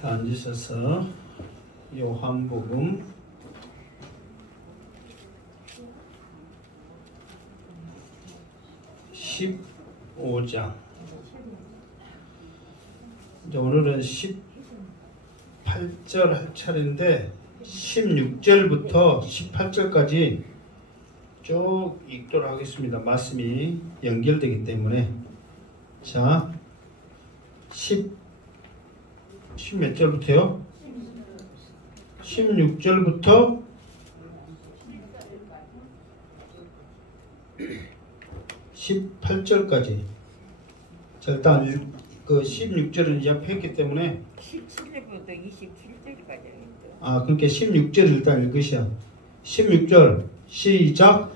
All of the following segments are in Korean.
다 앉으셔서 요한복음 15장. 이제 오늘은 18절 할 차례인데 16절부터 18절까지 쭉 읽도록 하겠습니다. 말씀이 연결되기 때문에. 자, 10 몇 절부터요? 16절부터 18절까지. 자, 일단 그 16절은 이제 앞에 했기 때문에 17절부터 27절까지. 그러니까 16절 일단 읽으셔. 16절 시작.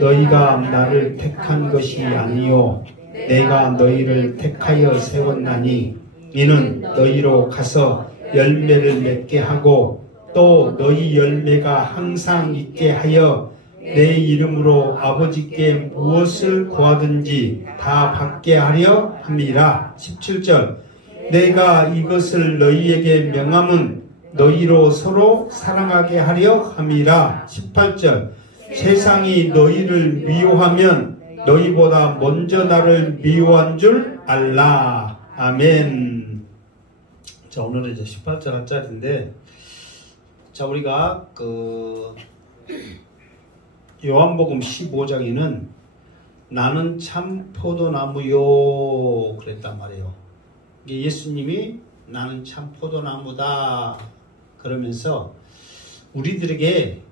너희가 나를 택한 것이 아니요 내가 너희를 택하여 세웠나니 이는 너희로 가서 열매를 맺게 하고 또 너희 열매가 항상 있게 하여 내 이름으로 아버지께 무엇을 구하든지 다 받게 하려 함이라. 17절 내가 이것을 너희에게 명함은 너희로 서로 사랑하게 하려 함이라. 18절 세상이 너희를 미워하면 너희보다 먼저 나를 미워한 줄 알라. 아멘. 자, 오늘은 이제 18절 한 자리인데, 자, 우리가 요한복음 15장에는 나는 참 포도나무요 그랬단 말이에요. 예수님이 나는 참 포도나무다 그러면서 우리들에게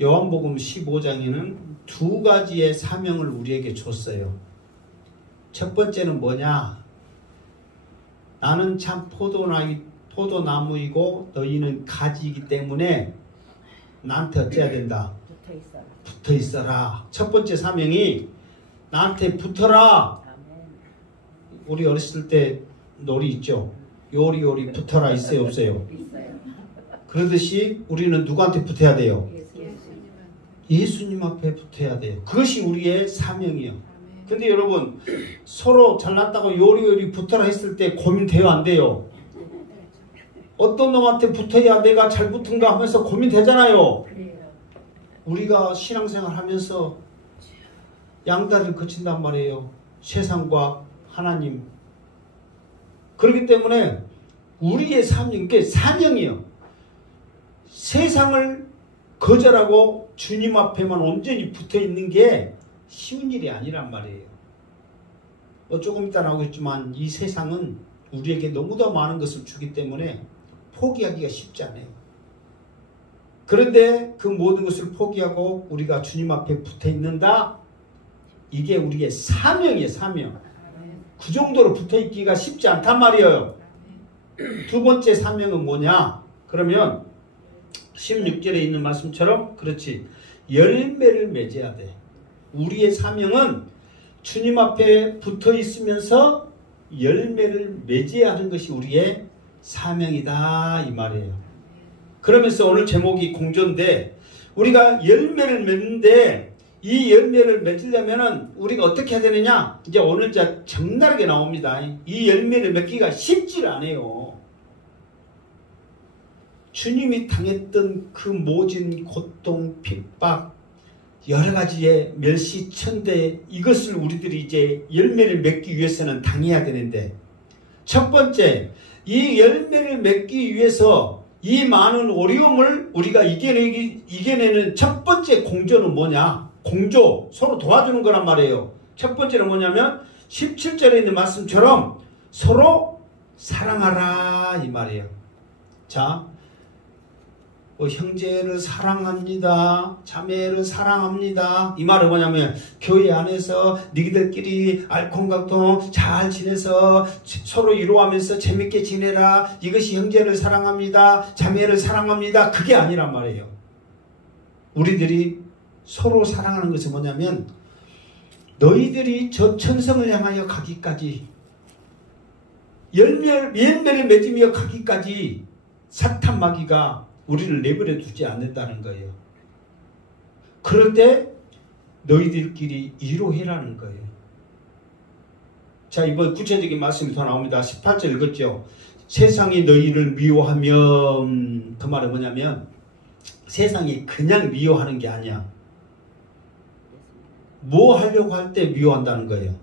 요한복음 15장에는 두 가지의 사명을 우리에게 줬어요. 첫 번째는 뭐냐? 나는 참 포도나무이고 너희는 가지이기 때문에 나한테 어째야 된다? 붙어 있어라. 첫 번째 사명이 나한테 붙어라. 우리 어렸을 때 놀이 있죠? 요리요리 붙어라 있어요 없어요? 그러듯이 우리는 누구한테 붙어야 돼요? 예수님 앞에 붙어야 돼요. 그것이 우리의 사명이요. 근데 여러분 서로 잘났다고 요리요리 붙어라 했을 때 고민돼요 안 돼요? 어떤 놈한테 붙어야 내가 잘 붙은가 하면서 고민되잖아요. 우리가 신앙생활 하면서 양다리를 거친단 말이에요. 세상과 하나님. 그렇기 때문에 우리의 사명, 그게 사명이요. 세상을 거절하고 주님 앞에만 온전히 붙어 있는 게 쉬운 일이 아니란 말이에요. 조금 이따 나오겠지만 이 세상은 우리에게 너무도 많은 것을 주기 때문에 포기하기가 쉽지 않아요. 그런데 그 모든 것을 포기하고 우리가 주님 앞에 붙어 있는다. 이게 우리의 사명이에요. 사명. 그 정도로 붙어 있기가 쉽지 않단 말이에요. 두 번째 사명은 뭐냐? 그러면 16절에 있는 말씀처럼 그렇지. 열매를 맺어야 돼. 우리의 사명은 주님 앞에 붙어 있으면서 열매를 맺어야 하는 것이 우리의 사명이다 이 말이에요. 그러면서 오늘 제목이 공조인데 우리가 열매를 맺는데 이 열매를 맺으려면 우리가 어떻게 해야 되느냐? 이제 오늘 적나라하게 나옵니다. 이 열매를 맺기가 쉽지 않아요. 주님이 당했던 그 모진 고통, 핍박, 여러 가지의 멸시, 천대 이것을 우리들이 이제 열매를 맺기 위해서는 당해야 되는데 첫 번째 이 열매를 맺기 위해서 이 많은 어려움을 우리가 이겨내는 첫 번째 공조는 뭐냐? 공조, 서로 도와주는 거란 말이에요. 첫 번째는 뭐냐면 17절에 있는 말씀처럼 서로 사랑하라 이 말이에요. 자, 형제를 사랑합니다. 자매를 사랑합니다. 이 말은 뭐냐면 교회 안에서 너희들끼리 알콩달콩 잘 지내서 서로 위로하면서 재밌게 지내라. 이것이 형제를 사랑합니다. 자매를 사랑합니다. 그게 아니란 말이에요. 우리들이 서로 사랑하는 것은 뭐냐면 너희들이 저 천성을 향하여 가기까지 열매를 맺으며 가기까지 사탄 마귀가 우리를 내버려 두지 않는다는 거예요. 그럴 때 너희들끼리 위로해라는 거예요. 자, 이번 구체적인 말씀이 더 나옵니다. 18절 읽었죠. 세상이 너희를 미워하면, 그 말은 뭐냐면 세상이 그냥 미워하는 게 아니야. 뭐 하려고 할 때 미워한다는 거예요.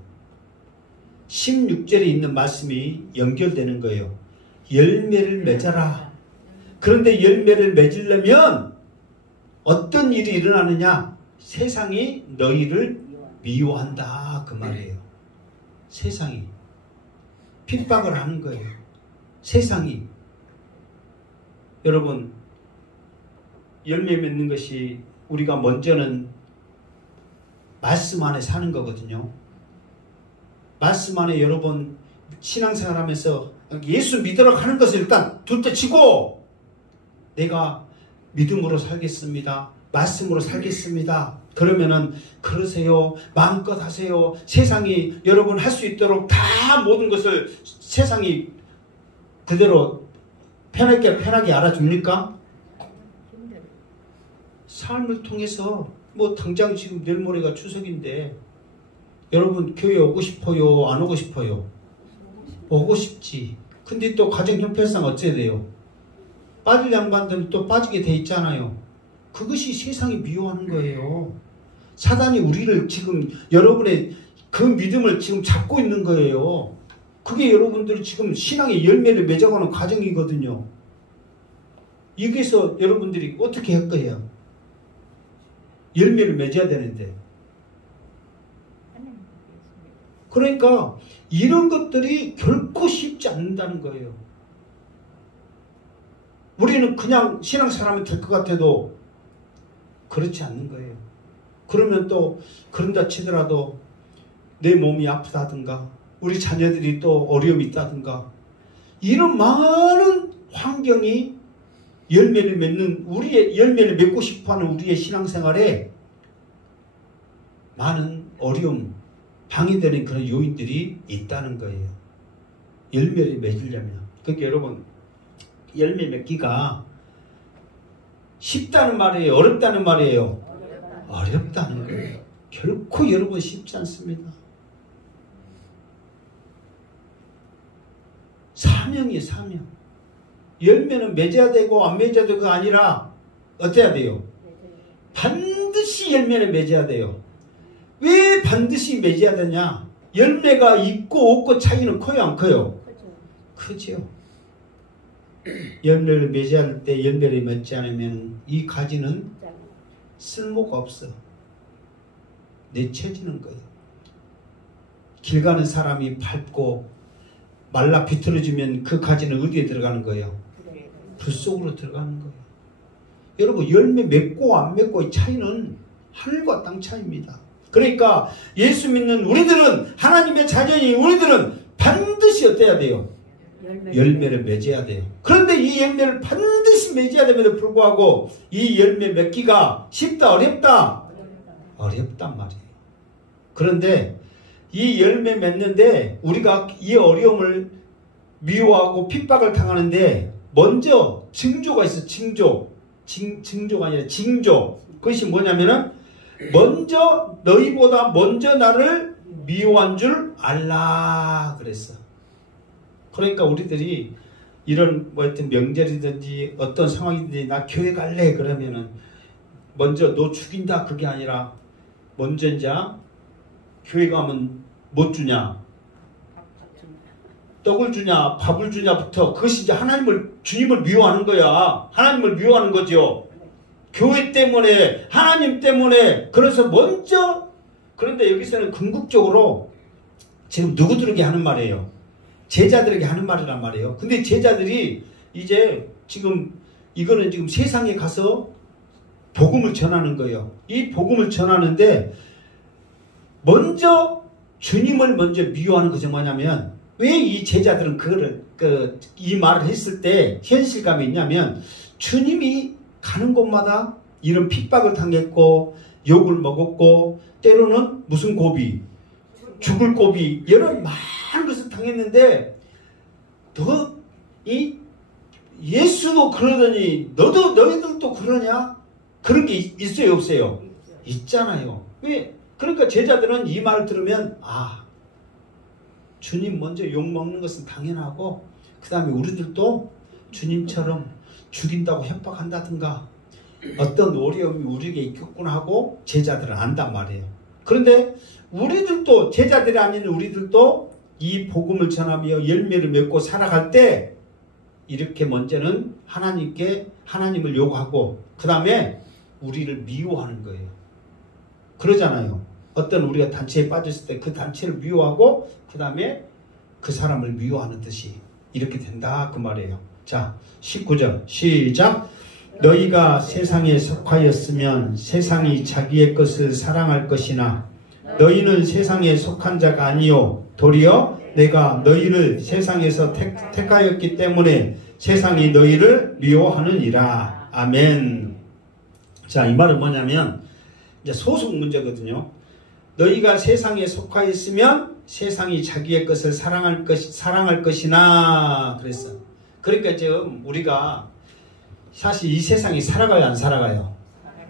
16절에 있는 말씀이 연결되는 거예요. 열매를 맺어라. 그런데 열매를 맺으려면 어떤 일이 일어나느냐? 세상이 너희를 미워한다, 그 말이에요. 세상이 핍박을 하는 거예요. 세상이. 여러분, 열매 맺는 것이 우리가 먼저는 말씀 안에 사는 거거든요. 말씀 안에 여러분 신앙생활 하면서 예수 믿으러 가는 것을 일단 둘째치고 내가 믿음으로 살겠습니다. 말씀으로 살겠습니다. 그러면은 그러세요. 마음껏 하세요. 세상이 여러분 할 수 있도록 다 모든 것을 세상이 그대로 편하게 알아줍니까? 삶을 통해서 뭐 당장 지금 내일 모레가 추석인데 여러분 교회 오고 싶어요? 안 오고 싶어요? 오고 싶지. 근데 또 가정 형편상 어찌해야 돼요? 빠질 양반들은 또 빠지게 돼 있잖아요. 그것이 세상이 미워하는 거예요. 사단이 우리를 지금 여러분의 그 믿음을 지금 잡고 있는 거예요. 그게 여러분들이 지금 신앙의 열매를 맺어가는 과정이거든요. 여기서 여러분들이 어떻게 할 거예요? 열매를 맺어야 되는데. 그러니까 이런 것들이 결코 쉽지 않는다는 거예요. 우리는 그냥 신앙생활하면 될 것 같아도 그렇지 않는 거예요. 그러면 또 그런다 치더라도 내 몸이 아프다든가 우리 자녀들이 또 어려움이 있다든가 이런 많은 환경이 열매를 맺는 우리의 열매를 맺고 싶어하는 우리의 신앙생활에 많은 어려움, 방해되는 그런 요인들이 있다는 거예요. 열매를 맺으려면. 그러니까 여러분 열매 맺기가 쉽다는 말이에요? 어렵다는 말이에요? 어렵다는 거예요. 결코 여러분 쉽지 않습니다. 사명이에요, 사명. 열매는 맺어야 되고 안 맺어야 되고가 아니라 어때야 돼요? 반드시 열매를 맺어야 돼요. 왜 반드시 맺어야 되냐? 열매가 있고 없고 차이는 커요, 안 커요? 크죠. 열매를 맺어야 할 때 열매를 맺지 않으면 이 가지는 쓸모가 없어. 내쳐지는 거예요. 길 가는 사람이 밟고 말라 비틀어지면 그 가지는 어디에 들어가는 거예요? 불 속으로 들어가는 거예요. 여러분 열매 맺고 안 맺고의 차이는 하늘과 땅 차이입니다. 그러니까 예수 믿는 우리들은 하나님의 자녀인 우리들은 반드시 어때야 돼요? 열매를 맺어야 돼요. 그런데 이 열매를 반드시 맺어야 됨에도 불구하고 이 열매 맺기가 쉽다 어렵다? 어렵단 말이에요. 그런데 이 열매 맺는데 우리가 이 어려움을 미워하고 핍박을 당하는데 먼저 징조가 있어. 징조가 아니라 징조. 그것이 뭐냐면은 먼저 너희보다 먼저 나를 미워한 줄 알라 그랬어. 그러니까 우리들이 이런 뭐 어떤 명절이든지 어떤 상황이든지 나 교회 갈래 그러면은 먼저 너 죽인다 그게 아니라 먼저 이제 교회 가면 뭐 주냐? 떡을 주냐? 밥을 주냐부터 그것이 이제 주님을 미워하는 거야. 하나님을 미워하는 거죠. 교회 때문에 하나님 때문에 그래서 먼저 그런데 여기서는 궁극적으로 지금 누구들에게 하는 말이에요? 제자들에게 하는 말이란 말이에요. 근데 제자들이 이제 지금 이거는 지금 세상에 가서 복음을 전하는 거예요. 이 복음을 전하는데 먼저 주님을 먼저 미워하는 것이 뭐냐면 왜 이 제자들은 이 말을 했을 때 현실감이 있냐면 주님이 가는 곳마다 이런 핍박을 당했고 욕을 먹었고 때로는 무슨 고비 죽을 고비 여러 많은 것을 당했는데 예수도 그러더니 너희들도 그러냐? 그런 게 있어요 없어요? 있잖아요. 왜? 그러니까 제자들은 이 말을 들으면 주님 먼저 욕먹는 것은 당연하고 그 다음에 우리들도 주님처럼 죽인다고 협박한다든가 어떤 어려움이 우리에게 있겠구나 하고 제자들은 안단 말이에요. 그런데 우리들도 제자들이 아닌 우리들도 이 복음을 전하며 열매를 맺고 살아갈 때 이렇게 먼저는 하나님을 요구하고 그 다음에 우리를 미워하는 거예요. 그러잖아요. 어떤 우리가 단체에 빠졌을 때 그 단체를 미워하고 그 다음에 그 사람을 미워하는 듯이 이렇게 된다 그 말이에요. 자 19절 시작. 너희가 세상에 속하였으면 세상이 자기의 것을 사랑할 것이나 너희는 세상에 속한 자가 아니요 도리어 내가 너희를 세상에서 택하였기 때문에 세상이 너희를 미워하느니라. 아멘. 자, 이 말은 뭐냐면 이제 소속 문제거든요. 너희가 세상에 속하였으면 세상이 자기의 것을 사랑할 것이나 그랬어. 그러니까 지금 우리가 사실 이 세상이 살아가요, 안 살아가요?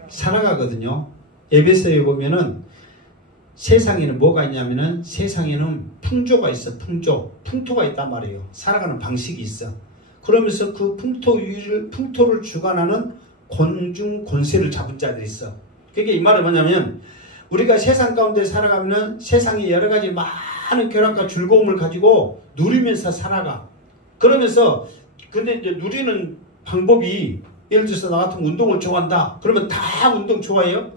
살아가거든요. 에베소에 보면은 세상에는 뭐가 있냐면은 세상에는 풍조가 있어. 풍토가 있단 말이에요. 살아가는 방식이 있어. 그러면서 그 풍토를 주관하는 권세를 잡은 자들이 있어. 그게 이 말은 뭐냐면 우리가 세상 가운데 살아가면은 세상에 여러 가지 많은 쾌락과 즐거움을 가지고 누리면서 살아가. 그러면서 근데 이제 누리는 방법이 예를 들어서 나 같은 운동을 좋아한다. 그러면 다 운동 좋아해요?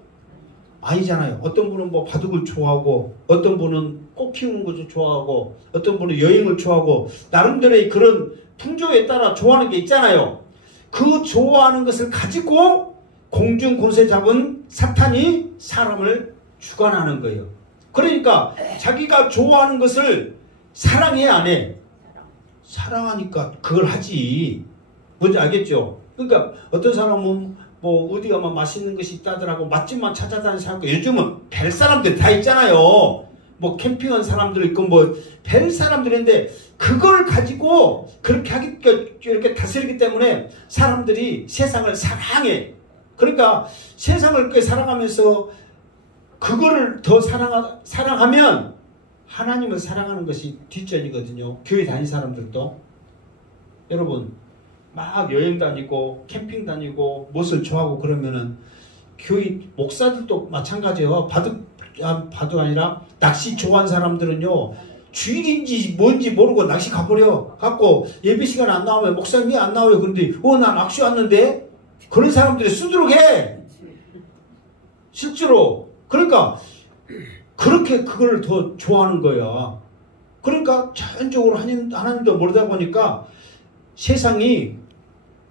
아니잖아요. 어떤 분은 뭐 바둑을 좋아하고 어떤 분은 꽃 키우는 것도 좋아하고 어떤 분은 여행을 좋아하고 나름대로의 그런 풍조에 따라 좋아하는 게 있잖아요. 그 좋아하는 것을 가지고 공중 권세 잡은 사탄이 사람을 주관하는 거예요. 그러니까 자기가 좋아하는 것을 사랑해 안 해? 사랑하니까 그걸 하지. 뭔지 알겠죠? 그러니까 어떤 사람은 뭐 어디 가면 맛있는 것이 있다더라고 맛집만 찾아다니는 사람, 요즘은 별 사람들 다 있잖아요. 뭐 캠핑한 사람들 있고 뭐 별 사람들인데 그걸 가지고 그렇게 이렇게 다스리기 때문에 사람들이 세상을 사랑해. 그러니까 세상을 그렇게 사랑하면서 그거를 더 사랑하면 하나님을 사랑하는 것이 뒷전이거든요. 교회 다니는 사람들도. 여러분 막 여행 다니고 캠핑 다니고 무엇을 좋아하고 그러면은 교회 목사들도 마찬가지예요. 바둑 아니라 낚시 좋아하는 사람들은요 주일인지 뭔지 모르고 낚시 가버려 갖고 예배 시간 안 나오면 목사님이 안 나와요. 그런데 나 낚시 왔는데 그런 사람들이 수두룩해 실제로. 그러니까 그렇게 그걸 더 좋아하는 거야. 그러니까 자연적으로 하나님도 모르다 보니까 세상이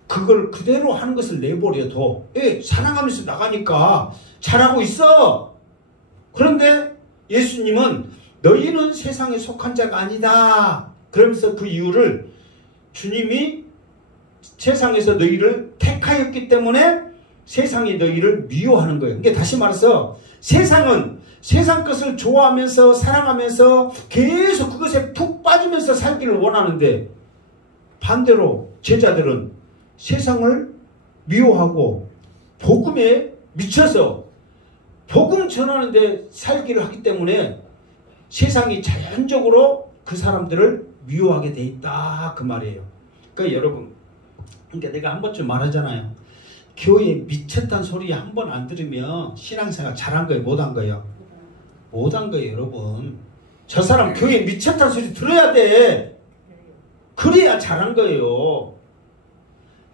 그걸 그대로 하는 것을 내버려둬. 사랑하면서 나가니까 잘하고 있어. 그런데 예수님은 너희는 세상에 속한 자가 아니다. 그러면서 그 이유를 주님이 세상에서 너희를 택하였기 때문에 세상이 너희를 미워하는 거예요. 그러니까 다시 말해서 세상은 세상 것을 좋아하면서 사랑하면서 계속 그것에 푹 빠지면서 살기를 원하는데 반대로 제자들은 세상을 미워하고 복음에 미쳐서 복음 전하는데 살기를 하기 때문에 세상이 자연적으로 그 사람들을 미워하게 돼 있다 그 말이에요. 그러니까 여러분, 그러니까 내가 한 번쯤 말하잖아요. 교회에 미쳤다는 소리 한 번 안 들으면 신앙생활 잘한 거예요, 못한 거예요? 못한 거예요, 여러분. 저 사람 교회에 미쳤다는 소리 들어야 돼. 그래야 잘한 거예요.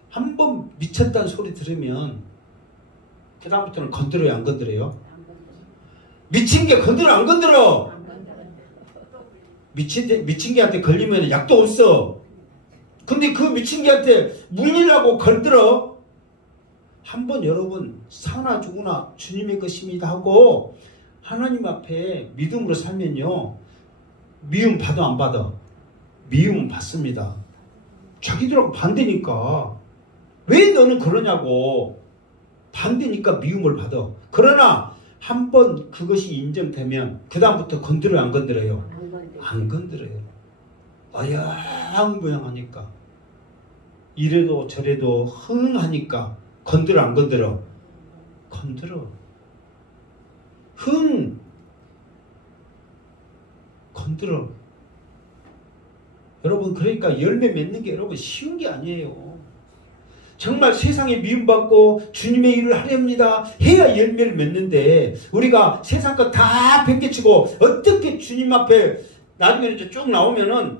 한 번 미쳤다는 소리 들으면 그 다음부터는 건드려요, 안 건드려요? 미친 게 건드려, 안 건드려? 미친 개한테 걸리면 약도 없어. 근데 그 미친 개한테 물리라고 건드려? 한번 여러분 사나 죽으나 주님의 것입니다 하고 하나님 앞에 믿음으로 살면요 미움 받아 안 받아? 미움 받습니다. 자기들하고 반대니까. 왜 너는 그러냐고. 반대니까 미움을 받아. 그러나 한번 그것이 인정되면 그 다음부터 건드려요, 안 건드려요? 안 건드려요. 어영부영하니까 이래도 저래도 흥하니까 건드려, 안 건드려? 건드려. 건드려. 여러분, 그러니까 열매 맺는 게 여러분 쉬운 게 아니에요. 정말 세상에 미움받고 주님의 일을 하렵니다 해야 열매를 맺는데, 우리가 세상 것 다 팽개치고 어떻게 주님 앞에 나중에 이제 쭉 나오면은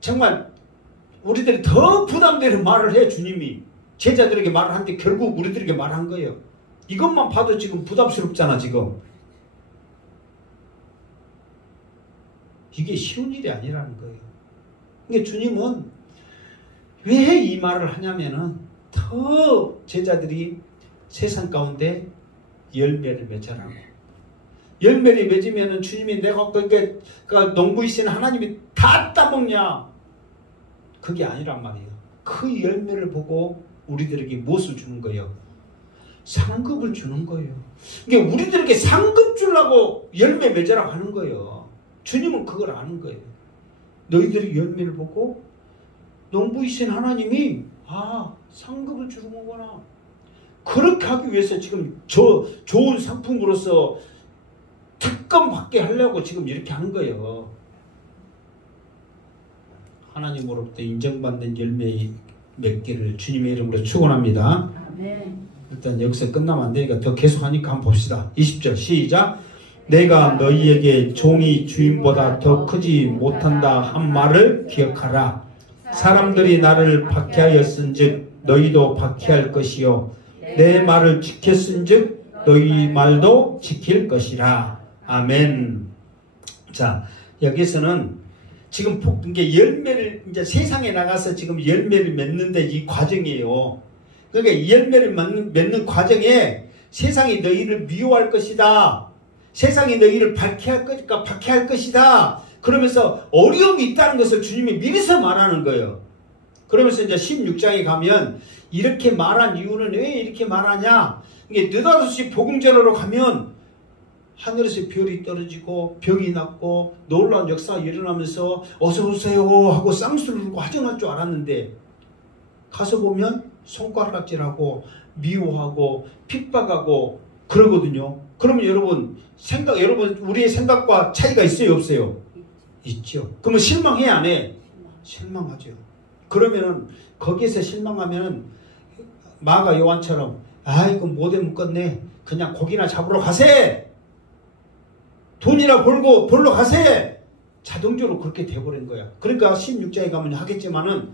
정말 우리들이 더 부담되는 말을 해. 주님이 제자들에게 말을 하는데 결국 우리들에게 말한 거예요. 이것만 봐도 지금 부담스럽잖아. 지금 이게 쉬운 일이 아니라는 거예요. 그러니까 주님은 왜 이 말을 하냐면은 더 제자들이 세상 가운데 열매를 맺으라고. 열매를 맺으면은 주님이 내가 그러니까 농부이신 하나님이 다 따먹냐, 그게 아니란 말이에요. 그 열매를 보고 우리들에게 무엇을 주는 거예요? 상급을 주는 거예요. 그러니까 우리들에게 상급 주려고 열매 맺으라고 하는 거예요. 주님은 그걸 아는 거예요. 너희들이 열매를 보고 농부이신 하나님이 상급을 주는 거구나. 그렇게 하기 위해서 지금 저 좋은 상품으로서 특권 받게 하려고 지금 이렇게 한 거예요. 하나님으로부터 인정받는 열매 맺기를 주님의 이름으로 축원합니다. 일단 여기서 끝나면 안 되니까 더 계속하니까 한번 봅시다. 20절 시작. 내가 너희에게 종이 주인보다 더 크지 못한다 한 말을 기억하라. 사람들이 나를 박해하였은즉 너희도 박해할 것이요 내 말을 지켰은즉 너희 말도 지킬 것이라. 아멘. 자, 여기서는 지금 이게 열매를 이제 세상에 나가서 지금 열매를 맺는데 이 과정이에요. 그러니까 이 열매를 맺는 과정에 세상이 너희를 미워할 것이다. 세상이 너희를 박해할 것이다. 그러면서 어려움이 있다는 것을 주님이 미리서 말하는 거예요. 그러면서 이제 16장에 가면 이렇게 말한 이유는 왜 이렇게 말하냐? 이게 느닷없이 복음전으로 가면 하늘에서 별이 떨어지고 병이 낫고 놀라운 역사가 일어나면서 어서 오세요 하고 쌍수를 들고 화정할 줄 알았는데 가서 보면 손가락질하고 미워하고 핍박하고 그러거든요. 그러면 여러분 우리의 생각과 차이가 있어요, 없어요? 있죠. 그러면 실망해, 안 해? 실망하죠. 그러면은 거기에서 실망하면은 마가 요한처럼 아이고 못해 묶었네. 그냥 고기나 잡으러 가세. 돈이나 벌러 가세. 자동적으로 그렇게 돼버린 거야. 그러니까 16장에 가면 하겠지만은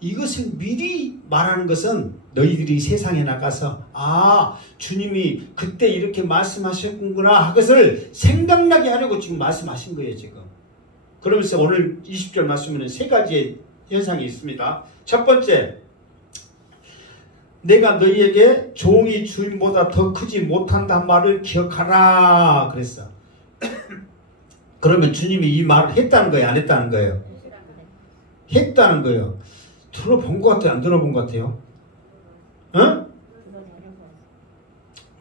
이것을 미리 말하는 것은 너희들이 세상에 나가서 주님이 그때 이렇게 말씀하셨구나 하것을 생각나게 하려고 지금 말씀하신 거예요, 지금. 그러면서 오늘 20절 말씀에는 세 가지의 현상이 있습니다. 첫 번째, 내가 너희에게 종이 주인보다 더 크지 못한다는 말을 기억하라 그랬어. 그러면 주님이 이 말을 했다는 거예요, 안 했다는 거예요? 했다는 거예요. 들어본 것 같아요, 안 들어본 것 같아요? 응?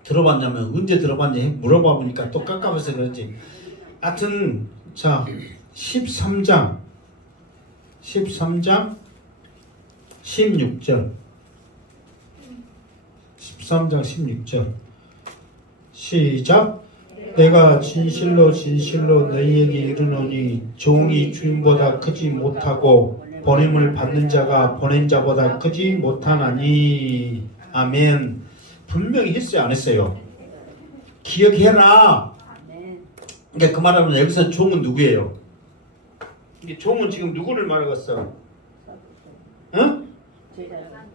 들어봤냐면 언제 들어봤냐 물어봐 보니까 또 깜깜해서 그렇지. 하여튼 자 13장 16절 13장 16절 시작. 내가 진실로 진실로 너희에게 이르노니 종이 주인보다 크지 못하고 보냄을 받는 자가 보낸 자보다 크지 못하나니. 아멘. 분명히 했어요, 안 했어요? 기억해라. 그러니까 그 말하면 여기서 종은 누구예요? 이게 종은 지금 누구를 말하겠어? 응?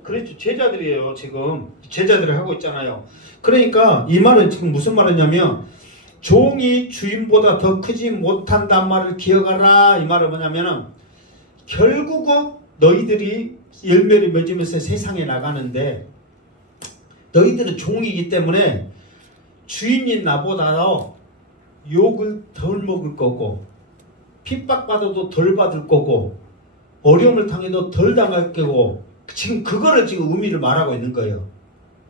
그렇죠. 제자들이에요. 지금 제자들을 하고 있잖아요. 그러니까 이 말은 지금 무슨 말이냐면 종이 주인보다 더 크지 못한단 말을 기억하라. 이 말은 뭐냐면은 결국은 너희들이 열매를 맺으면서 세상에 나가는데 너희들은 종이기 때문에 주인인 나보다도 욕을 덜 먹을 거고 핍박받아도 덜 받을 거고 어려움을 당해도 덜 당할 거고 지금 그거를 지금 의미를 말하고 있는 거예요.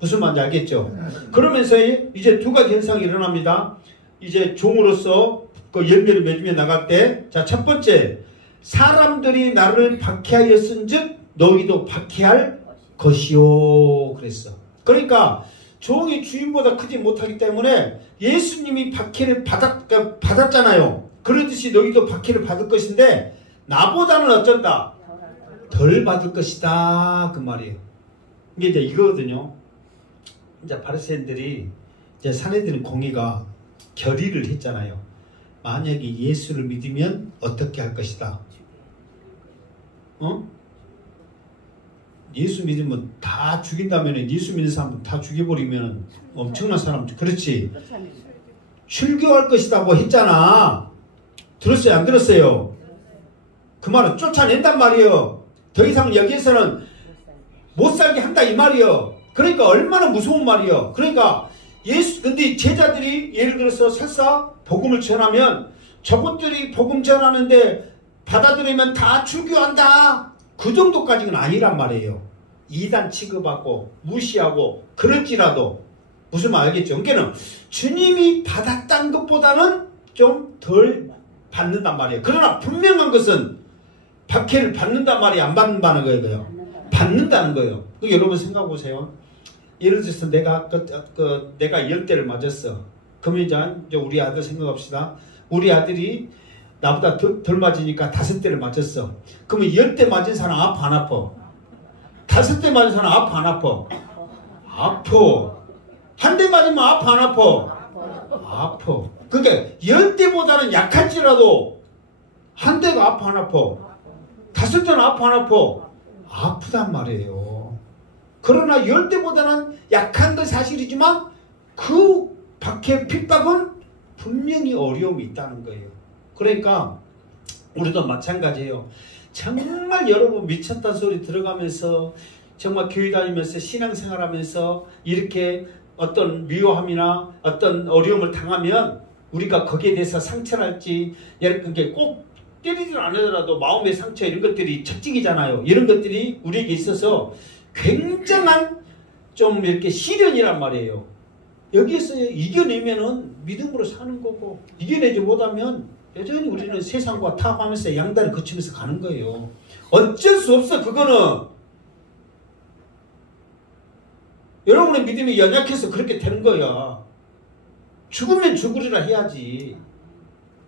무슨 말인지 알겠죠? 그러면서 이제 두 가지 현상이 일어납니다. 이제 종으로서 그 열매를 맺으며 나갈 때, 자, 첫 번째, 사람들이 나를 박해하였은즉 너희도 박해할 것이요 그랬어. 그러니까 종이 주인보다 크지 못하기 때문에 예수님이 박해를 받았잖아요. 그러듯이 너희도 박해를 받을 것인데 나보다는 어쩐다? 덜 받을 것이다. 그 말이에요. 이게 이제 이거거든요. 이제 바리새인들이 이제 사내들은 공의가 결의를 했잖아요. 만약에 예수를 믿으면 어떻게 할 것이다. 예수 믿으면 다 죽인다면 예수 믿는 사람 다 죽여버리면 엄청난 사람. 그렇지. 출교할 것이다 뭐 했잖아. 들었어요? 안 들었어요? 그 말은 쫓아낸단 말이에요. 더 이상 여기에서는 못 살게 한다 이 말이에요. 그러니까 얼마나 무서운 말이에요. 그러니까 근데 제자들이 예를 들어서 설사 복음을 전하면 저것들이 복음 전하는데 받아들이면 다 출교한다. 그 정도까지는 아니란 말이에요. 이단 취급하고 무시하고 그럴지라도 무슨 말 알겠죠? 그러니까 주님이 받았다는 것보다는 좀 덜 받는단 말이에요. 그러나 분명한 것은 박해를 받는단 말이 안 받는다는 거예요. 받는다는 거예요. 여러분 생각해 보세요. 예를 들어서 내가 내가 10대를 맞았어. 그러면 이제 우리 아들 생각합시다. 우리 아들이 나보다 덜 맞으니까 5대를 맞았어. 그러면 10대 맞은 사람 아파 안 아파? 5대 맞은 사람 아파 안 아파? 아파. 한 대 맞으면 아파 안 아파? 아파. 그러니까 10대보다는 약할지라도 한 대가 아파 안 아파? 5대는 아파 안 아파? 아프단 말이에요. 그러나 10대보다는 약한 건 사실이지만 그 밖에 핍박은 분명히 어려움이 있다는 거예요. 그러니까 우리도 마찬가지예요. 정말 여러분 미쳤다는 소리 들어가면서 정말 교회 다니면서 신앙생활하면서 이렇게 어떤 미워함이나 어떤 어려움을 당하면 우리가 거기에 대해서 상처날지 그게 꼭 때리지 않으더라도 마음의 상처 이런 것들이 착직이잖아요. 이런 것들이 우리에게 있어서 굉장한 좀 이렇게 시련이란 말이에요. 여기에서 이겨내면은 믿음으로 사는 거고 이겨내지 못하면 여전히 우리는 세상과 타협하면서 양다리 거치면서 가는 거예요. 어쩔 수 없어. 그거는 여러분의 믿음이 연약해서 그렇게 되는 거야. 죽으면 죽으리라 해야지.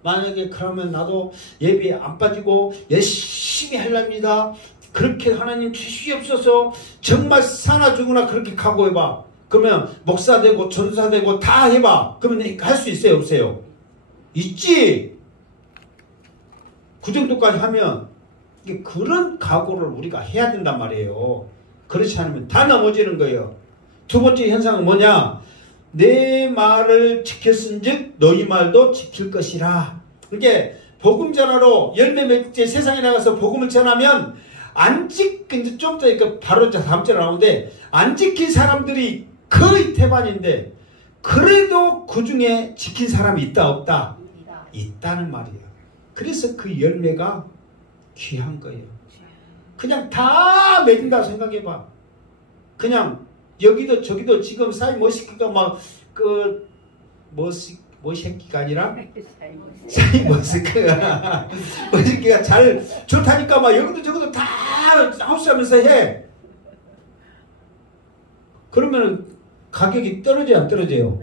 만약에 그러면 나도 예배에 안 빠지고 열심히 하렵니다. 그렇게 하나님 주시옵소서. 정말 사나 죽으나 그렇게 각오해봐. 그러면 목사 되고 전사 되고 다 해봐. 그러면 할 수 있어요 없어요? 있지. 그 정도까지 하면 그런 각오를 우리가 해야 된단 말이에요. 그렇지 않으면 다 넘어지는 거예요. 두 번째 현상은 뭐냐? 내 말을 지켰은즉 너희 말도 지킬 것이라. 그게 복음 전하러 열매 맺게 세상에 나가서 복음을 전하면 좀 더 바로 다음 주에 나오는데 안 지킨 사람들이 거의 태반인데 그래도 그 중에 지킨 사람이 있다 없다? 있다는 말이에요. 그래서 그 열매가 귀한 거예요. 그냥 다 맺는다 생각해봐. 그냥 여기도 저기도 지금 사이 머시기가 막 머시기가 아니라 사이 머시기가 잘 좋다니까 막 여기도 저기도 다 하우스하면서 해. 그러면은 가격이 떨어져요 안 떨어져요?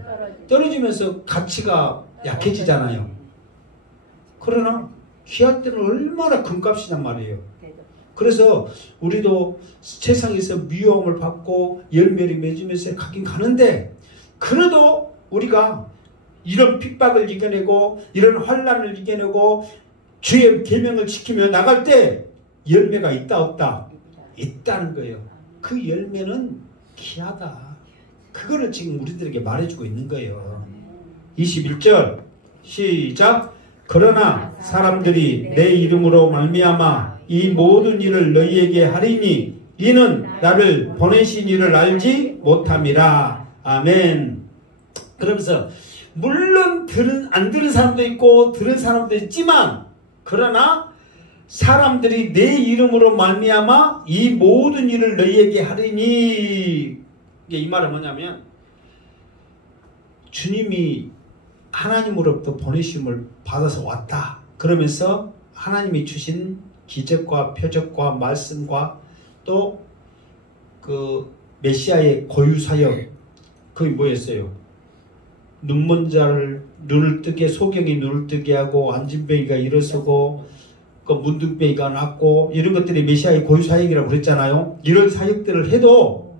떨어지면서 가치가 약해지잖아요. 그러나 귀할 때는 얼마나 금값이란 말이에요. 그래서 우리도 세상에서 미움을 받고 열매를 맺으면서 가긴 가는데 그래도 우리가 이런 핍박을 이겨내고 이런 환난을 이겨내고 주의 계명을 지키며 나갈 때 열매가 있다 없다? 있다는 거예요. 그 열매는 귀하다. 그거를 지금 우리들에게 말해주고 있는 거예요. 21절 시작. 그러나 사람들이 내 이름으로 말미암아 이 모든 일을 너희에게 하리니 이는 나를 보내신 이를 알지 못함이라. 아멘. 그러면서 물론 안 들은 사람도 있고 들은 사람도 있지만 그러나 사람들이 내 이름으로 말미암아 이 모든 일을 너희에게 하리니. 이 말은 뭐냐면 주님이 하나님으로부터 보내심을 받아서 왔다. 그러면서 하나님이 주신 기적과 표적과 말씀과 또 그 메시아의 고유 사역 그게 뭐였어요? 눈먼 자를 눈을 뜨게 소경이 눈을 뜨게 하고 안진뱅이가 일어서고 그 문둥병이가 낫고 이런 것들이 메시아의 고유 사역이라고 그랬잖아요. 이런 사역들을 해도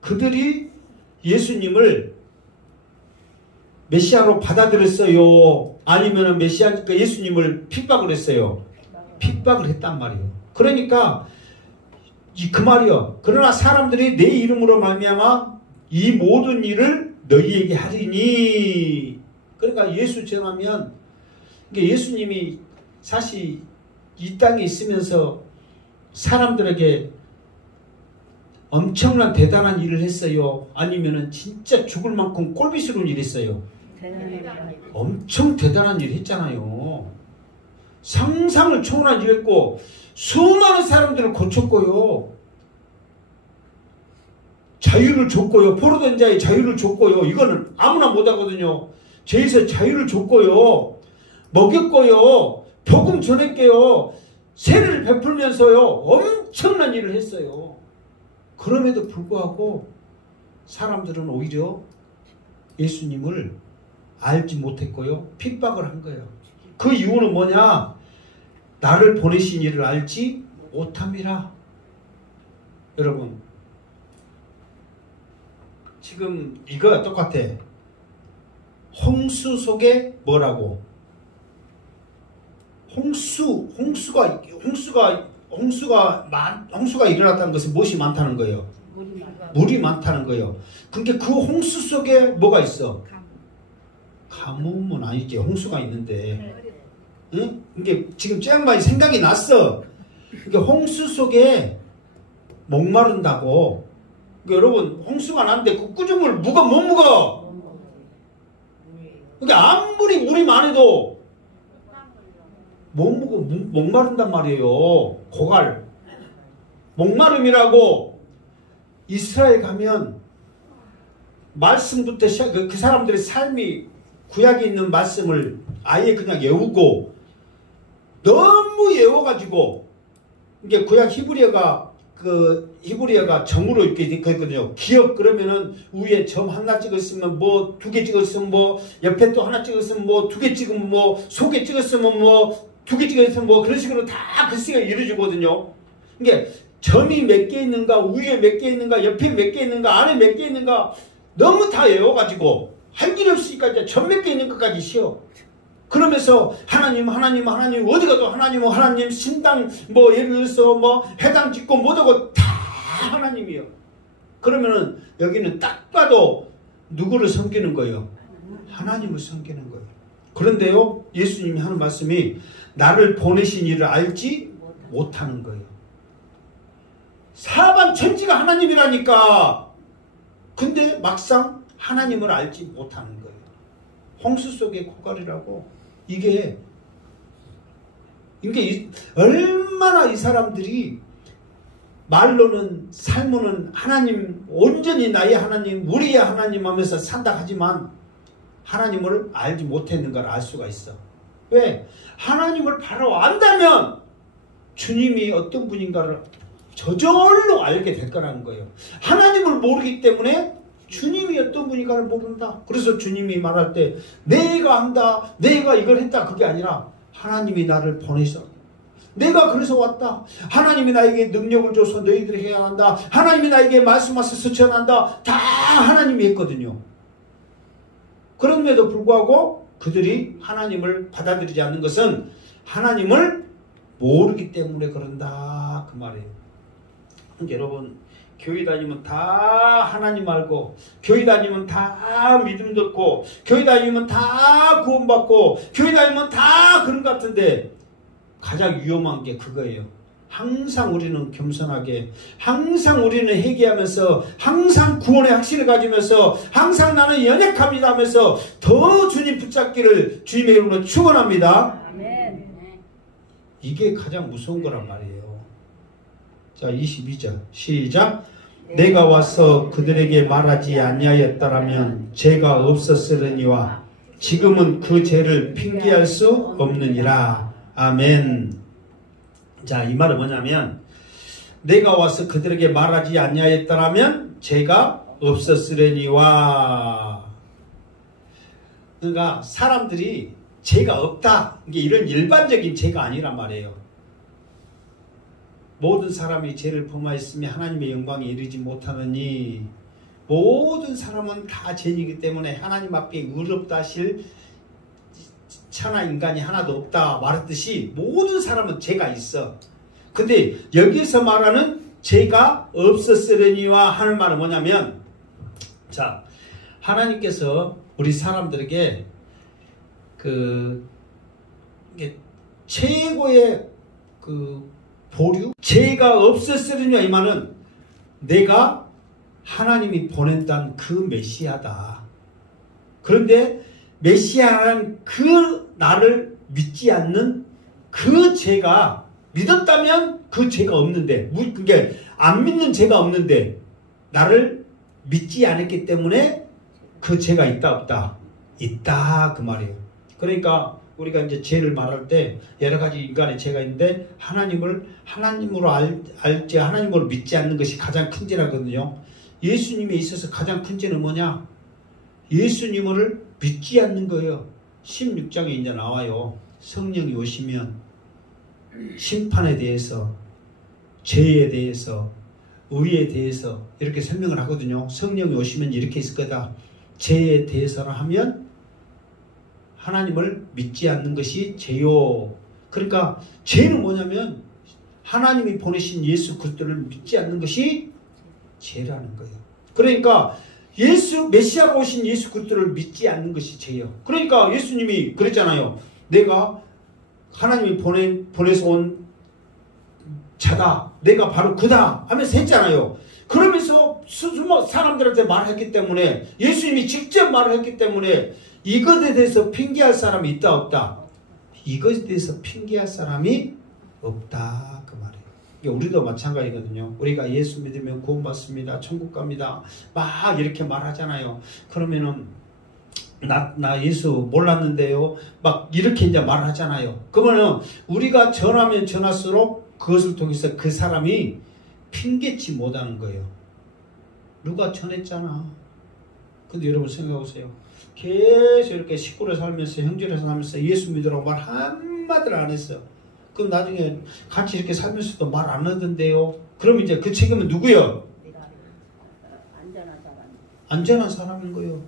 그들이 예수님을 메시아로 받아들였어요? 아니면 메시아니까 예수님을 핍박을 했어요? 핍박을 했단 말이에요. 그러니까 그 말이요. 그러나 사람들이 내 이름으로 말미암아 이 모든 일을 너희에게 하리니. 그러니까 예수 전하면 예수님이 사실 이 땅에 있으면서 사람들에게 엄청난 대단한 일을 했어요? 아니면은 진짜 죽을 만큼 꼴비스러운 일을 했어요? 엄청 대단한 일을 했잖아요. 상상을 초월한 일을 했고 수많은 사람들을 고쳤고요. 자유를 줬고요. 포로된 자의 자유를 줬고요. 이거는 아무나 못하거든요. 죄에서 자유를 줬고요. 먹였고요. 복음 전했고요. 세례를 베풀면서요. 엄청난 일을 했어요. 그럼에도 불구하고 사람들은 오히려 예수님을 알지 못했고요. 핍박을 한 거예요. 그 이유는 뭐냐? 나를 보내신 이를 알지 못함이라. 여러분 지금 이거 똑같아. 홍수 속에 뭐라고? 홍수가 일어났다는 것은 무엇이 많다는 거예요? 물이 많다는 거예요. 그러니까 그 홍수 속에 뭐가 있어? 가뭄은 아니지. 홍수가 있는데. 응? 이게 지금 쨍많이 생각이 났어. 그러니까 홍수 속에 목마른다고. 그러니까 여러분 홍수가 났는데 그 꾸중물 못 묵어. 그러니까 아무리 물이 많아도 못 묵어. 목마른단 말이에요. 고갈. 목마름이라고. 이스라엘 가면 말씀부터 시작, 그 사람들의 삶이 구약에 있는 말씀을 아예 그냥 외우고 너무 외워가지고 이게 구약 히브리어가 점으로 이렇게 되어 있거든요. 기억 그러면은 위에 점 하나 찍었으면 뭐 두 개 찍었으면 뭐 옆에 또 하나 찍었으면 뭐 두 개 찍으면 뭐 속에 찍었으면 뭐 두 개 찍었으면 뭐 그런 식으로 다 글씨가 이루어지거든요. 이게 점이 몇 개 있는가, 위에 몇 개 있는가, 옆에 몇 개 있는가, 안에 몇 개 있는가 너무 다 외워가지고 할 일 없으니까 이제 점 몇 개 있는 것까지 쉬어. 그러면서 하나님 어디 가도 하나님 신당 뭐 예를 들어서 뭐 회당 짓고 뭐하고 다 하나님이요. 그러면은 여기는 딱 봐도 누구를 섬기는 거예요? 하나님을 섬기는 거예요. 그런데요 예수님이 하는 말씀이 나를 보내신 이를 알지 못하는 거예요. 사방 천지가 하나님이라니까. 근데 막상 하나님을 알지 못하는 거예요. 홍수 속의 고갈이라고. 이게 얼마나 이 사람들이 말로는 삶으로는 하나님 온전히 나의 하나님 우리의 하나님 하면서 산다 하지만 하나님을 알지 못했는 걸 알 수가 있어. 왜? 하나님을 바로 안다면 주님이 어떤 분인가를 저절로 알게 될 거라는 거예요. 하나님을 모르기 때문에 주님이 어떤 분인가를 모른다. 그래서 주님이 말할 때 내가 한다, 내가 이걸 했다 그게 아니라 하나님이 나를 보내서 내가 그래서 왔다. 하나님이 나에게 능력을 줘서 너희들이 해야 한다. 하나님이 나에게 말씀하셔서 전한다. 다 하나님이 했거든요. 그럼에도 불구하고 그들이 하나님을 받아들이지 않는 것은 하나님을 모르기 때문에 그런다 그 말이에요. 여러분 교회 다니면 다 하나님 알고 교회 다니면 다 믿음 듣고 교회 다니면 다 구원받고 교회 다니면 다 그런 것 같은데 가장 위험한 게 그거예요. 항상 우리는 겸손하게 항상 우리는 회개하면서 항상 구원의 확신을 가지면서 항상 나는 연약합니다 하면서 더 주님 붙잡기를 주님의 이름으로 축원합니다. 아멘. 이게 가장 무서운 거란 말이에요. 자 22절 시작. 내가 와서 그들에게 말하지 아니하였더라면 죄가 없었으려니와 지금은 그 죄를 핑계할 수 없느니라. 아멘. 자, 이 말은 뭐냐면 내가 와서 그들에게 말하지 아니하였더라면 죄가 없었으려니와. 그러니까 사람들이 죄가 없다. 이게 이런 일반적인 죄가 아니란 말이에요. 모든 사람이 죄를 범하였으며 하나님의 영광에 이르지 못하느니 모든 사람은 다 죄인이기 때문에 하나님 앞에 의롭다 하실 천하 인간이 하나도 없다 말했듯이 모든 사람은 죄가 있어. 근데 여기서 말하는 죄가 없었으려니와 하는 말은 뭐냐면, 자, 하나님께서 우리 사람들에게 최고의 보류? 죄가 없었으려니와 이 말은 내가 하나님이 보낸다는 그 메시아다. 그런데 메시아라는 그 나를 믿지 않는 그 죄가, 믿었다면 그 죄가 없는데, 그게 안 믿는 죄가 없는데 나를 믿지 않았기 때문에 그 죄가 있다 없다? 있다 그 말이에요. 그러니까 우리가 이제 죄를 말할 때 여러 가지 인간의 죄가 있는데 하나님으로 알지 하나님으로 믿지 않는 것이 가장 큰 죄라거든요. 예수님에 있어서 가장 큰 죄는 뭐냐? 예수님을 믿지 않는 거예요. 16장에 이제 나와요. 성령이 오시면 심판에 대해서, 죄에 대해서, 의에 대해서 이렇게 설명을 하거든요. 성령이 오시면 이렇게 있을 거다. 죄에 대해서라 하면 하나님을 믿지 않는 것이 죄요. 그러니까 죄는 뭐냐면 하나님이 보내신 예수 그리스도를 믿지 않는 것이 죄라는 거예요. 그러니까 메시아로 오신 예수 그리스도를 믿지 않는 것이 죄예요. 그러니까 예수님이 그랬잖아요. 내가 하나님이 보내서 온 자다. 내가 바로 그다 하면서 했잖아요. 그러면서 사람들한테 말했기 때문에, 예수님이 직접 말을 했기 때문에 이것에 대해서 핑계할 사람이 있다 없다? 이것에 대해서 핑계할 사람이 없다 그 말이에요. 우리도 마찬가지거든요. 우리가 예수 믿으면 구원받습니다. 천국 갑니다. 막 이렇게 말하잖아요. 그러면은 나 예수 몰랐는데요. 막 이렇게 이제 말하잖아요. 그러면은 우리가 전하면 전할수록 그것을 통해서 그 사람이 핑계치 못하는 거예요. 누가 전했잖아. 근데 여러분 생각해보세요. 계속 이렇게 식구로 살면서 형제로 살면서 예수 믿으라고 말 한마디를 안 했어. 그럼 나중에 같이 이렇게 살면서도 말 안 하던데요. 그럼 이제 그 책임은 누구요? 안전한 사람인 거예요.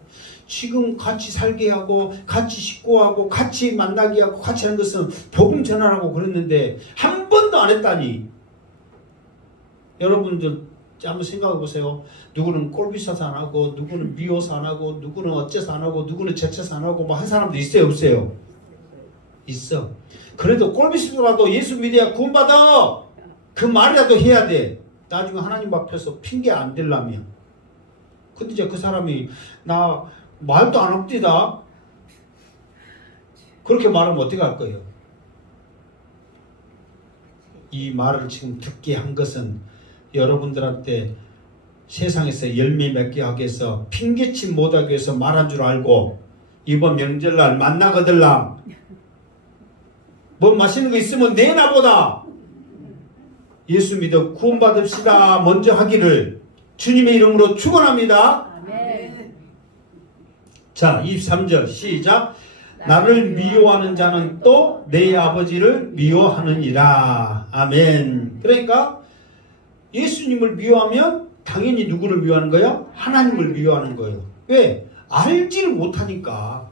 지금 같이 살게 하고 같이 식구하고 같이 만나게 하고 같이 하는 것은 복음 전하라고 그랬는데 한 번도 안 했다니. 여러분들 한번 생각해 보세요. 누구는 꼴비싸서 안 하고, 누구는 미워서 안 하고, 누구는 어째서 안 하고, 누구는 제쳐서 안 하고, 뭐 한 사람도 있어요 없어요? 있어. 그래도 꼴비싸더라도 예수 믿어야 구원받아. 그 말이라도 해야 돼. 나중에 하나님 앞에서 핑계 안 대려면. 근데 이제 그 사람이 나 말도 안 합디다. 그렇게 말하면 어떻게 할 거예요? 이 말을 지금 듣게 한 것은 여러분들한테 세상에서 열매 맺게 하기 위해서, 핑계치 못하기 위해서 말한 줄 알고 이번 명절날 만나거들랑 뭐 맛있는 거 있으면 내놔보다. 예수 믿어 구원받읍시다 먼저 하기를 주님의 이름으로 축원합니다. 아멘. 자, 23절 시작. 나를 미워하는 자는 또 내 아버지를 미워하느니라. 아멘. 그러니까 예수님을 미워하면 당연히 누구를 미워하는 거예요? 하나님을 미워하는 거예요. 왜? 알지를 못하니까.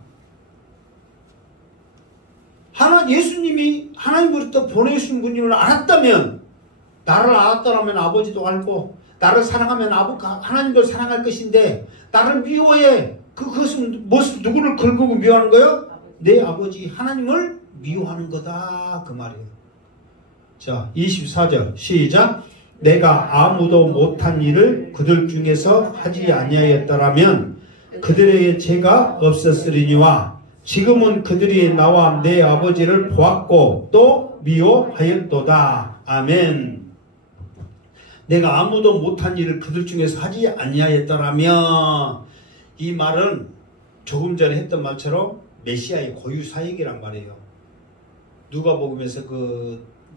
예수님이 하나님으로부터 보내신 분임을 알았다면, 나를 알았더라면 아버지도 알고, 나를 사랑하면 하나님도 사랑할 것인데, 나를 미워해. 그것은 누구를 걸고 미워하는 거예요? 내 아버지 하나님을 미워하는 거다 그 말이에요. 자, 24절 시작. 내가 아무도 못한 일을 그들 중에서 하지 아니하였더라면 그들에게 죄가 없었으리니와 지금은 그들이 나와 내 아버지를 보았고 또 미워하였도다. 아멘. 내가 아무도 못한 일을 그들 중에서 하지 아니하였더라면, 이 말은 조금 전에 했던 말처럼 메시아의 고유 사역이란 말이에요. 누가복음에서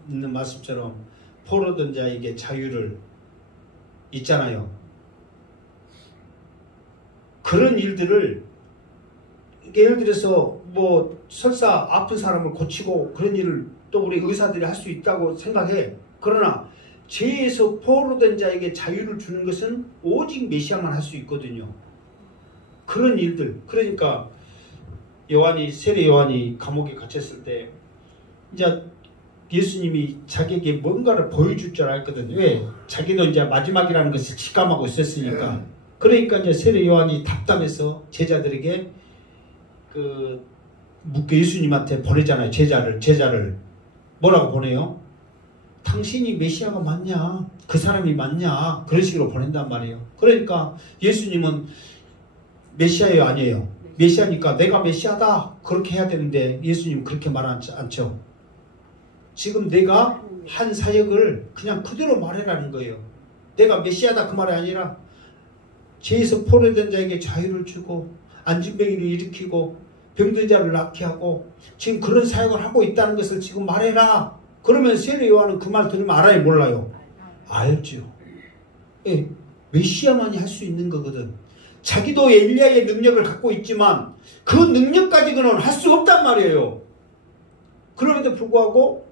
있는 말씀처럼 포로된 자에게 자유를 있잖아요. 그런 일들을, 예를 들어서 뭐 설사 아픈 사람을 고치고 그런 일을 또 우리 의사들이 할 수 있다고 생각해. 그러나 죄에서 포로된 자에게 자유를 주는 것은 오직 메시아만 할 수 있거든요. 그런 일들. 그러니까 세례 요한이 감옥에 갇혔을 때 이제 예수님이 자기에게 뭔가를 보여줄 줄 알거든요. 왜? 자기도 이제 마지막이라는 것을 직감하고 있었으니까. 그러니까 이제 세례 요한이 답답해서 제자들에게 예수님한테 보내잖아요. 제자를 뭐라고 보내요? 당신이 메시아가 맞냐? 그 사람이 맞냐? 그런 식으로 보낸단 말이에요. 그러니까 예수님은 메시아예요, 아니에요? 메시아니까 내가 메시아다 그렇게 해야 되는데 예수님은 그렇게 말하지 않죠. 지금 내가 한 사역을 그냥 그대로 말해라는 거예요. 내가 메시아다 그 말이 아니라 죄에서 포로된 자에게 자유를 주고 안진뱅이를 일으키고 병든 자를 낫게 하고 지금 그런 사역을 하고 있다는 것을 지금 말해라. 그러면 세례 요한은 그 말 들으면 알아요, 몰라요? 알죠. 예, 메시아만이 할 수 있는 거거든. 자기도 엘리야의 능력을 갖고 있지만 그 능력까지는 할 수 없단 말이에요. 그럼에도 불구하고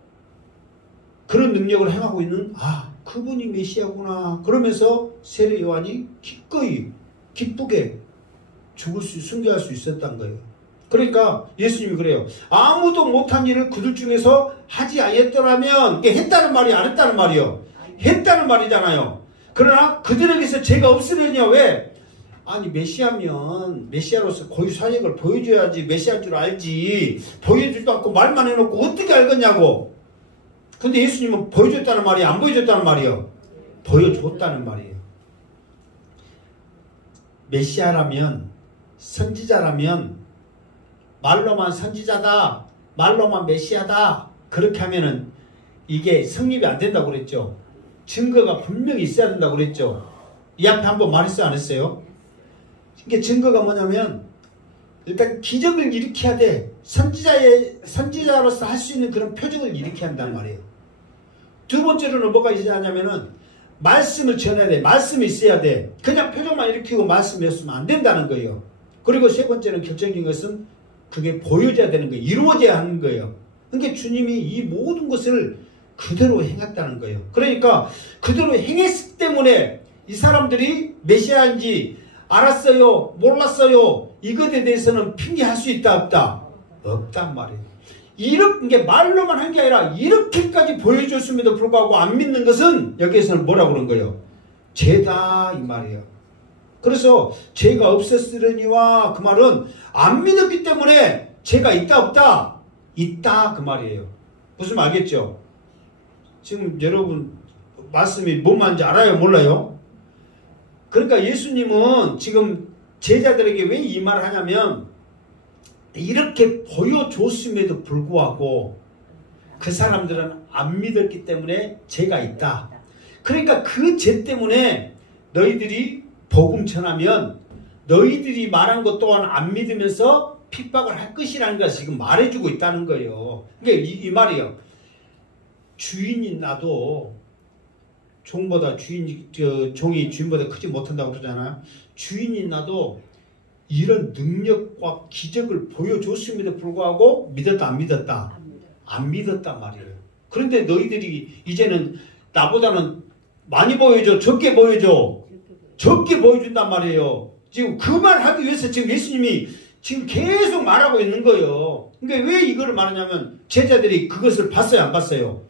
그런 능력을 행하고 있는 그분이 메시아구나 그러면서 세례 요한이 기꺼이 기쁘게 순교할 수 있었단 거예요. 그러니까 예수님이 그래요. 아무도 못한 일을 그들 중에서 하지 않았더라면 했다는 말이 안 했다는 말이요. 했다는 말이잖아요. 그러나 그들에게서 죄가 없으려냐. 왜? 아니 메시아면 메시아로서 고유 사역을 보여줘야지 메시아인 줄 알지. 보여주지도 않고 말만 해놓고 어떻게 알겠냐고. 근데 예수님은 보여줬다는 말이에요? 안 보여줬다는 말이에요? 보여줬다는 말이에요. 메시아라면 선지자라면 말로만 선지자다, 말로만 메시아다 그렇게 하면은 이게 성립이 안 된다고 그랬죠. 증거가 분명히 있어야 된다고 그랬죠. 이 앞에 한번 말했어요, 안 했어요? 이게 증거가 뭐냐면 일단 기적을 일으켜야 돼. 선지자로서 할 수 있는 그런 표적을 일으켜야 한단 말이에요. 두 번째로는 뭐가 있어야 하냐면은 말씀을 전해야 돼. 말씀이 있어야 돼. 그냥 표적만 일으키고 말씀이 없으면 안 된다는 거예요. 그리고 세 번째는 결정적인 것은 그게 보여져야 되는 거예요. 이루어져야 하는 거예요. 그러니까 주님이 이 모든 것을 그대로 행했다는 거예요. 그러니까 그대로 행했기 때문에 이 사람들이 메시아인지 알았어요, 몰랐어요, 이것에 대해서는 핑계할 수 있다, 없다? 없단 말이에요. 이렇게 말로만 한 게 아니라 이렇게까지 보여줬음에도 불구하고 안 믿는 것은 여기에서는 뭐라고 그런 거예요? 죄다 이 말이에요. 그래서 죄가 없었으려니와 그 말은 안 믿었기 때문에 죄가 있다 없다? 있다 그 말이에요. 무슨 말 알겠죠? 지금 여러분 말씀이 뭔 말인지 알아요, 몰라요? 그러니까 예수님은 지금 제자들에게 왜 이 말을 하냐면 이렇게 보여줬음에도 불구하고 그 사람들은 안 믿었기 때문에 죄가 있다. 그러니까 그 죄 때문에 너희들이 복음 전하면 너희들이 말한 것 또한 안 믿으면서 핍박을 할 것이라는 것을 지금 말해주고 있다는 거예요. 그러니까 이 말이에요. 주인이 나도 종이 주인보다 크지 못한다고 그러잖아요. 주인이 나도 이런 능력과 기적을 보여줬음에도 불구하고 믿었다 안 믿었다? 안 믿었단 말이에요. 그런데 너희들이 이제는 나보다는 많이 보여줘, 적게 보여줘, 적게 보여준단 말이에요. 지금 그 말 하기 위해서 지금 예수님이 지금 계속 말하고 있는 거예요. 그러니까 왜 이거를 말하냐면 제자들이 그것을 봤어요, 안 봤어요?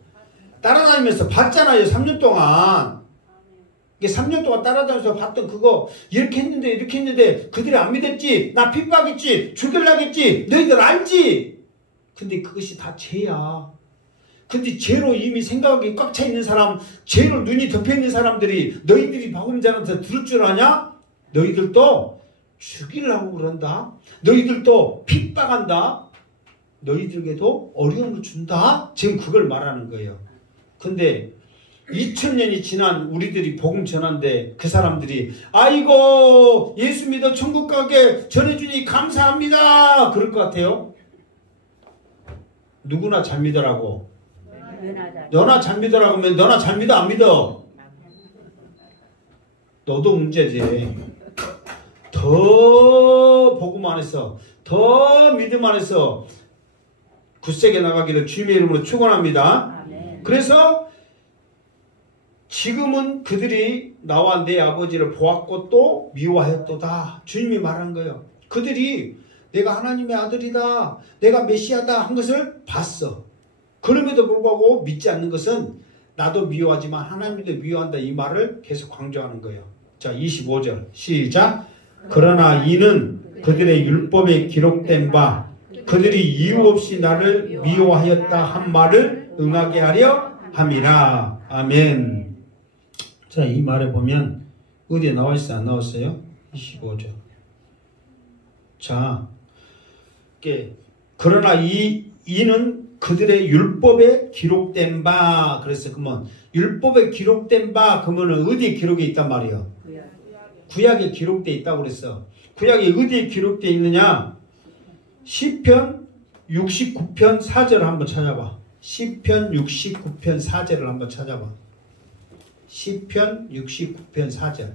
따라다니면서 봤잖아요, 3년 동안. 이게 3년 동안 따라다니면서 봤던 그거 이렇게 했는데 그들이 안 믿었지. 나 핍박했지. 죽일라겠지. 너희들 알지. 근데 그것이 다 죄야. 근데 죄로 이미 생각이 꽉 차 있는 사람, 죄로 눈이 덮여 있는 사람들이 너희들이 복음 전한테 들을 줄 아냐? 너희들도 죽이려고 그런다. 너희들도 핍박한다. 너희들에게도 어려움을 준다. 지금 그걸 말하는 거예요. 근데 2000년이 지난 우리들이 복음 전한데 그 사람들이 아이고 예수 믿어 천국 가게 전해주니 감사합니다. 그럴 것 같아요? 누구나 잘 믿으라고. 너나 잘 믿으라고 하면 너나 잘 믿어 안 믿어? 너도 문제지. 더 복음 안에서 더 믿음 안에서 굳세게 나가기를 주님의 이름으로 축원합니다. 그래서 지금은 그들이 나와 내 아버지를 보았고 또 미워하였도다. 주님이 말한 거예요. 그들이 내가 하나님의 아들이다, 내가 메시아다 한 것을 봤어. 그럼에도 불구하고 믿지 않는 것은 나도 미워하지만 하나님도 미워한다, 이 말을 계속 강조하는 거예요. 자, 25절 시작. 그러나 이는 그들의 율법에 기록된 바 그들이 이유 없이 나를 미워하였다 한 말을 응하게 하려 함이라. 아멘. 자, 이 말에 보면 어디에 나와 있어요? 안 나왔어요? 25절. 자, 그러나 이는 그들의 율법에 기록된 바. 그래서 그러면 율법에 기록된 바 그러면 어디에 기록이 있단 말이에요? 구약에 기록되어 있다고 그랬어. 구약이 어디에 기록되어 있느냐? 시편 69편 4절을 한번 찾아봐. 시편 69편 4절을 한번 찾아봐. 시편 69편 4절.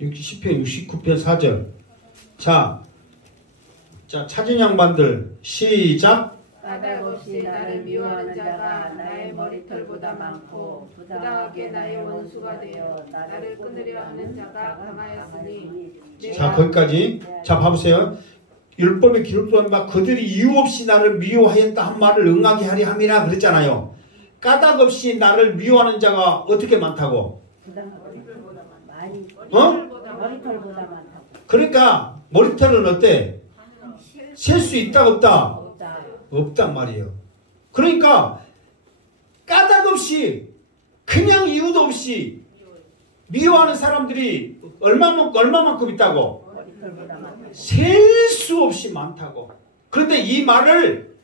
시편 69편 4절. 자, 찾은 양반들 시작. 까닭 없이 나를 미워하는 자가 나의 머리털보다 많고 부당하게 나의 원수가 되어 나를 끊으려 하는 자가 강하였으니. 자, 거기까지. 자, 봐보세요. 율법에 기록된 바 그들이 이유 없이 나를 미워하였다 한 말을 응하게 하려 함이라 그랬잖아요. 까닭 없이 나를 미워하는 자가 어떻게 많다고? 머리털보다 많이. 머리털보다 많다고. 그러니까 머리털은 어때? 셀 수 있다 없다? 없단 말이에요. 그러니까 까닭 없이 그냥 이유도 없이 미워하는 사람들이 얼마만큼 있다고? 셀 수 없이 많다고. 그런데 이 말을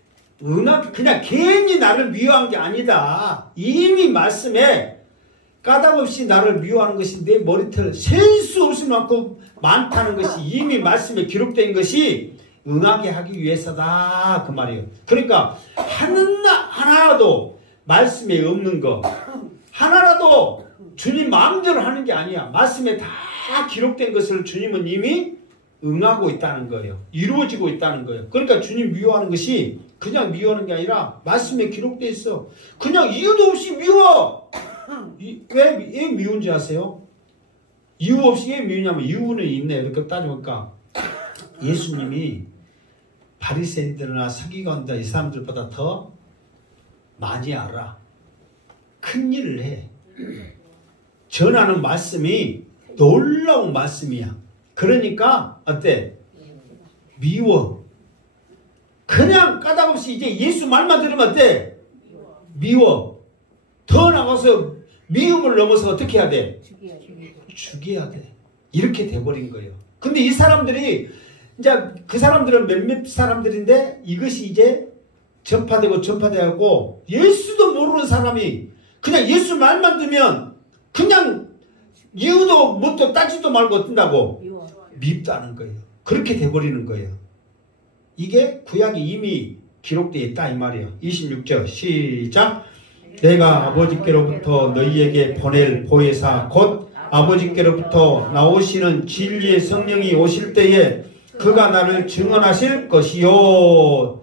그냥 괜히 나를 미워한 게 아니다. 이미 말씀에 까닭 없이 나를 미워하는 것이 내 머리털 셀 수 없을 만큼 많다는 것이 이미 말씀에 기록된 것이 응하게 하기 위해서다, 그 말이에요. 그러니까 하나라도 말씀에 없는 거, 하나라도 주님 마음대로 하는 게 아니야. 말씀에 다 기록된 것을 주님은 이미 응하고 있다는 거예요. 이루어지고 있다는 거예요. 그러니까 주님 미워하는 것이 그냥 미워하는 게 아니라 말씀에 기록되어 있어. 그냥 이유도 없이 미워. 왜 미운지 아세요? 이유 없이 왜 미우냐면 이유는 있네. 이렇게 따져보니까 예수님이 바리새인들이나 서기관들 이 사람들보다 더 많이 알아. 큰 일을 해. 전하는 말씀이 놀라운 말씀이야. 그러니까 어때? 미워. 그냥 까닭없이 이제 예수 말만 들으면 어때? 미워. 더 나가서 미움을 넘어서 어떻게 해야 돼? 죽여야 돼. 이렇게 돼버린 거예요. 근데 이 사람들이 이제 그 사람들은 몇몇 사람들인데 이것이 이제 전파되고 예수도 모르는 사람이 그냥 예수 말만 들으면 그냥 이유도 뭣도 따지도 말고 어떤다고? 밉다는 거예요. 그렇게 돼버리는 거예요. 이게 구약에 이미 기록되어 있다 이 말이에요. 26절 시작. 내가 아버지께로부터 너희에게 보낼 보혜사 곧 아버지께로부터 나오시는 진리의 성령이 오실 때에 그가 나를 증언하실 것이요.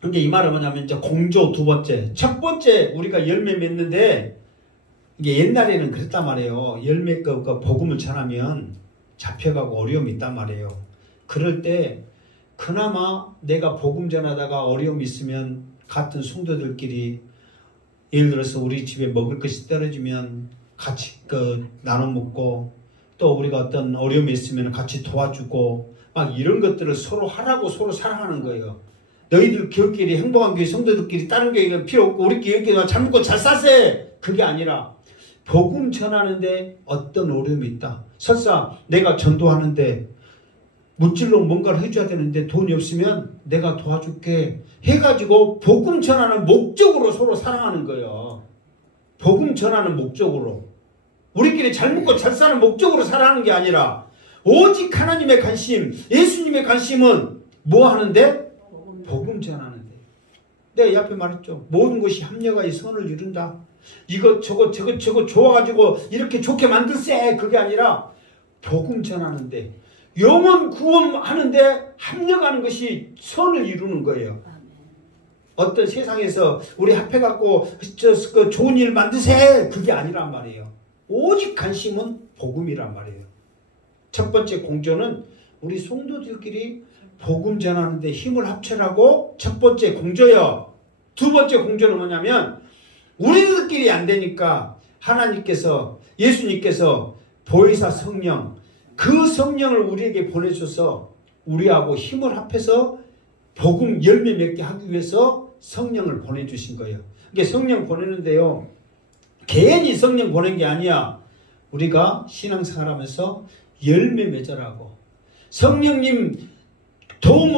근데 이 말은 뭐냐면 이제 공조 두 번째. 첫 번째 우리가 열매 맺는데 이게 옛날에는 그랬단 말이에요. 열매 그 복음을 전하면 잡혀가고 어려움이 있단 말이에요. 그럴 때 그나마 내가 복음 전하다가 어려움이 있으면 같은 성도들끼리 예를 들어서 우리 집에 먹을 것이 떨어지면 같이 나눠 먹고 또 우리가 어떤 어려움이 있으면 같이 도와주고 막 이런 것들을 서로 하라고 서로 사랑하는 거예요. 너희들 교회끼리 행복한 교회 성도들끼리 다른 교회가 필요 없고 우리 교회끼리 잘 먹고 잘 사세. 그게 아니라 복음 전하는데 어떤 어려움이 있다. 설사 내가 전도하는데 물질로 뭔가를 해줘야 되는데 돈이 없으면 내가 도와줄게 해가지고 복음 전하는 목적으로 서로 사랑하는 거예요. 복음 전하는 목적으로. 우리끼리 잘 먹고 잘 사는 목적으로 살아가는 게 아니라 오직 하나님의 관심, 예수님의 관심은 뭐 하는데? 복음 전하는데. 내가 이 앞에 말했죠. 모든 것이 합력하여 선을 이룬다. 이것 저것 좋아가지고 이렇게 좋게 만들세. 그게 아니라 복음 전하는데 영혼 구원하는데 합력하는 것이 선을 이루는 거예요. 어떤 세상에서 우리 합해갖고 그 좋은 일 만드세 그게 아니란 말이에요. 오직 관심은 복음이란 말이에요. 첫 번째 공조는 우리 성도들끼리 복음 전하는데 힘을 합쳐라고 첫 번째 공조요. 두 번째 공조는 뭐냐면 우리들끼리 안 되니까 하나님께서 예수님께서 보혜사 성령 그 성령을 우리에게 보내줘서 우리하고 힘을 합해서 복음 열매 맺게 하기 위해서 성령을 보내주신 거예요. 이게 성령 보내는데요. 개인이 성령 보낸 게 아니야. 우리가 신앙생활하면서 열매 맺으라고. 성령님 도움